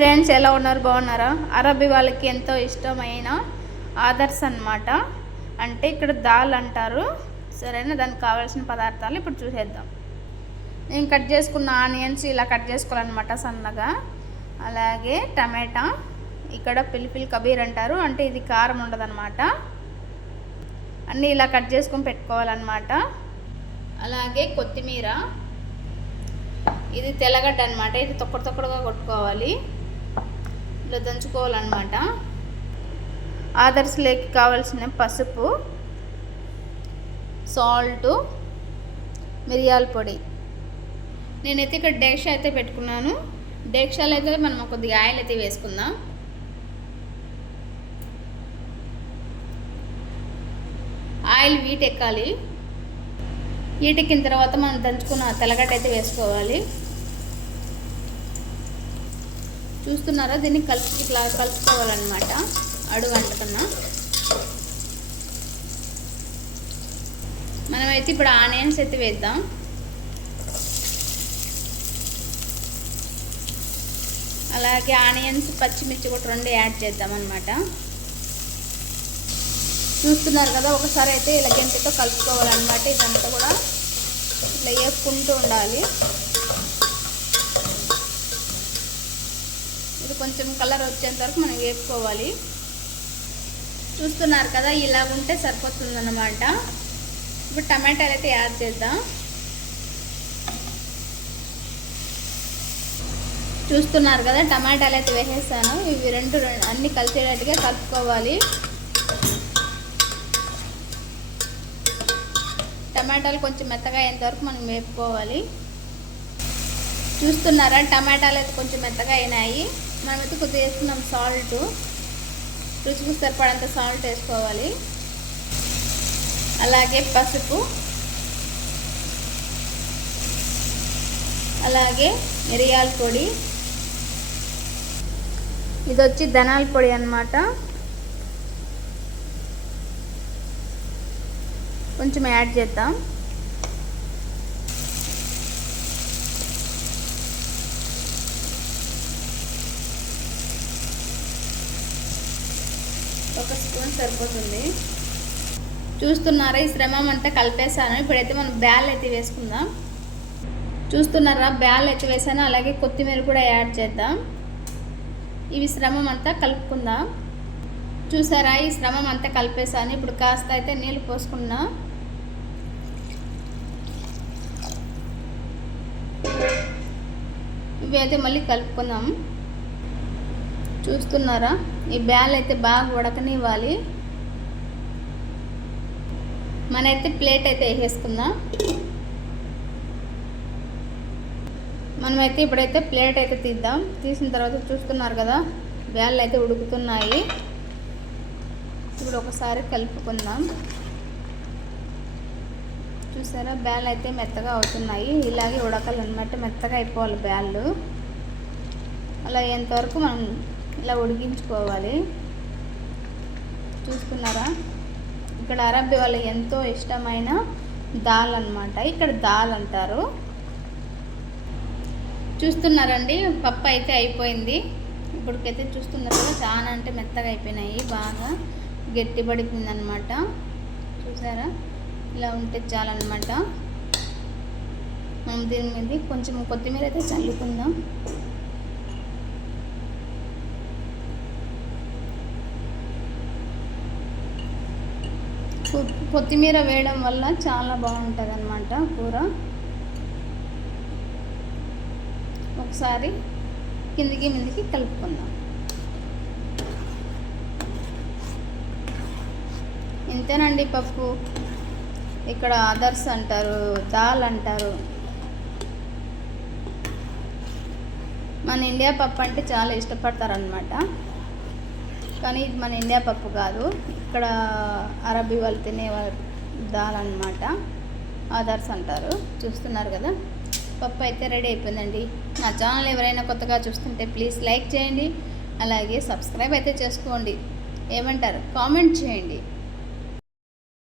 Friends, ఎలా ఉన్నారు? బాగున్నారా? అరబీ వాళ్ళకి ఎంతో ఇష్టమైన ఆదర్శ్ అన్నమాట. అంటే ఇక్కడ దాల్ అంటారు. సరేనా, దానికి కావాల్సిన పదార్థాలు ఇప్పుడు చూసేద్దాం. నేను కట్ చేసుకున్న ఆనియన్స్ ఇలా కట్ చేసుకోవాలన్నమాట సన్నగా. అలాగే టమాటా, ఇక్కడ పిలిపిల్ కబీర్ అంటారు, అంటే ఇది కారం ఉండదన్నమాట. అన్నీ ఇలా కట్ చేసుకొని పెట్టుకోవాలన్నమాట. అలాగే కొత్తిమీర, ఇది తెల్లగడ్డ అనమాట. ఇది తొక్కడుగా కొట్టుకోవాలి, ఇలా దంచుకోవాలన్నమాట. ఆదర్శలేకి కావాల్సిన పసుపు, సాల్ట్, మిరియాల పొడి. నేనైతే ఇక్కడ డేక్షా అయితే పెట్టుకున్నాను. డేక్షాలో అయితే మనం కొద్దిగా ఆయిల్ అయితే వేసుకుందాం. ఆయిల్ వీటెక్కాలి. వీటెక్కిన తర్వాత మనం దంచుకున్న తెల్లగడ్డ అయితే వేసుకోవాలి. చూస్తున్నారా, దీన్ని ఇట్లా కలుపుకోవాలన్నమాట అడుగు అంటున్నా. మనమైతే ఇప్పుడు ఆనియన్స్ అయితే వేద్దాం. అలాగే ఆనియన్స్, పచ్చిమిర్చి కూడా 2 యాడ్ చేద్దాం అన్నమాట. చూస్తున్నారు కదా, ఒకసారి అయితే ఇలా గంటతో కలుపుకోవాలన్నమాట. ఇదంతా కూడా ఇట్లా వేపుకుంటూ ఉండాలి. ఇది కొంచెం కలర్ వచ్చేంత వరకు మనం వేపుకోవాలి. చూస్తున్నారు కదా, ఇలా ఉంటే సరిపోతుందన్నమాట. ఇప్పుడు టమాటాలు అయితే యాడ్ చేద్దాం. చూస్తున్నారు కదా, టమాటాలు అయితే వేసేస్తాను. ఇవి రెండు అన్నీ కలిసేటట్టుగా కలుపుకోవాలి. టమాటాలు కొంచెం మెత్తగా అయ్యేంత వరకు మనం వేపుకోవాలి. చూస్తున్నారా, టమాటాలు అయితే కొంచెం మెత్తగా అయినాయి. మనమైతే కొద్దిగా వేసుకున్నాం సాల్ట్, రుచికి సరిపడంత సాల్ట్ వేసుకోవాలి. అలాగే పసుపు, అలాగే మిరియాల పొడి, ఇది వచ్చి ధనాల పొడి అన్నమాట. కొంచెం యాడ్ చేద్దాం. ఒక స్పూన్ సరిపోతుంది. చూస్తున్నారా, ఈ శ్రమం అంతా కలిపేసాను. ఇప్పుడైతే మనం బ్యాల్ అయితే వేసుకుందాం. చూస్తున్నారా, బ్యాల్ అయితే వేసాను. అలాగే కొత్తిమీర కూడా యాడ్ చేద్దాం. ఇవి శ్రమం అంతా కలుపుకుందాం. చూసారా, ఈ శ్రమం అంతా కలిపేసాను. ఇప్పుడు కాస్త అయితే నీళ్ళు పోసుకున్నా. ఇవి అయితే మళ్ళీ కలుపుకుందాం. చూస్తున్నారా, ఈ బ్యాల్ అయితే బాగా ఉడకనివ్వాలి. మనైతే ప్లేట్ అయితే వేసేసుకుందాం. మనమైతే ఇప్పుడైతే ప్లేట్ అయితే తీద్దాం. తీసిన తర్వాత చూస్తున్నారు కదా, బ్యాల్ అయితే ఉడుకుతున్నాయి. ఇప్పుడు ఒకసారి కలుపుకుందాం. చూసారా, బ్యాల్ అయితే మెత్తగా అవుతున్నాయి. ఇలాగే ఉడకాలన్నమాట, మెత్తగా అయిపోవాలి బ్యాళ్ళు. అలా ఎంతవరకు మనం ఇలా ఉడికించుకోవాలి. చూస్తున్నారా, ఇక్కడ అరబ్బీ వాళ్ళ ఎంతో ఇష్టమైన దాల్ అన్నమాట. ఇక్కడ దాల్ అంటారు. చూస్తున్నారండి, పప్పు అయితే అయిపోయింది. ఇప్పటికైతే చూస్తున్నారు కదా, చాలా అంటే మెత్తగా అయిపోయినాయి, బాగా గట్టి పడిపోయింది అనమాట. చూసారా, ఇలా ఉంటే చాలన్నమాట. మనం దీని మీద కొంచెం కొత్తిమీర అయితే చల్లుకుందాం. కొత్తిమీర వేయడం వల్ల చాలా బాగుంటుంది అన్నమాట కూర. ఒకసారి కిందికి మీదికి కలుపుకుందాం. ఇంతేనండి పప్పు. ఇక్కడ ఆదర్శ్ అంటారు, దాల్ అంటారు. మన ఇండియా పప్పు అంటే చాలా ఇష్టపడతారనమాట. కానీ ఇది మన ఇండియా పప్పు కాదు, ఇక్కడ అరబీ వాళ్ళు తినే దాల్ అన్నమాట, ఆదర్శ్ అంటారు. చూస్తున్నారు కదా, పప్పు అయితే రెడీ అయిపోయిందండి. నా ఛానల్ ఎవరైనా కొత్తగా చూస్తుంటే ప్లీజ్ లైక్ చేయండి, అలాగే సబ్స్క్రైబ్ అయితే చేసుకోండి. ఏమంటారు? కామెంట్ చేయండి.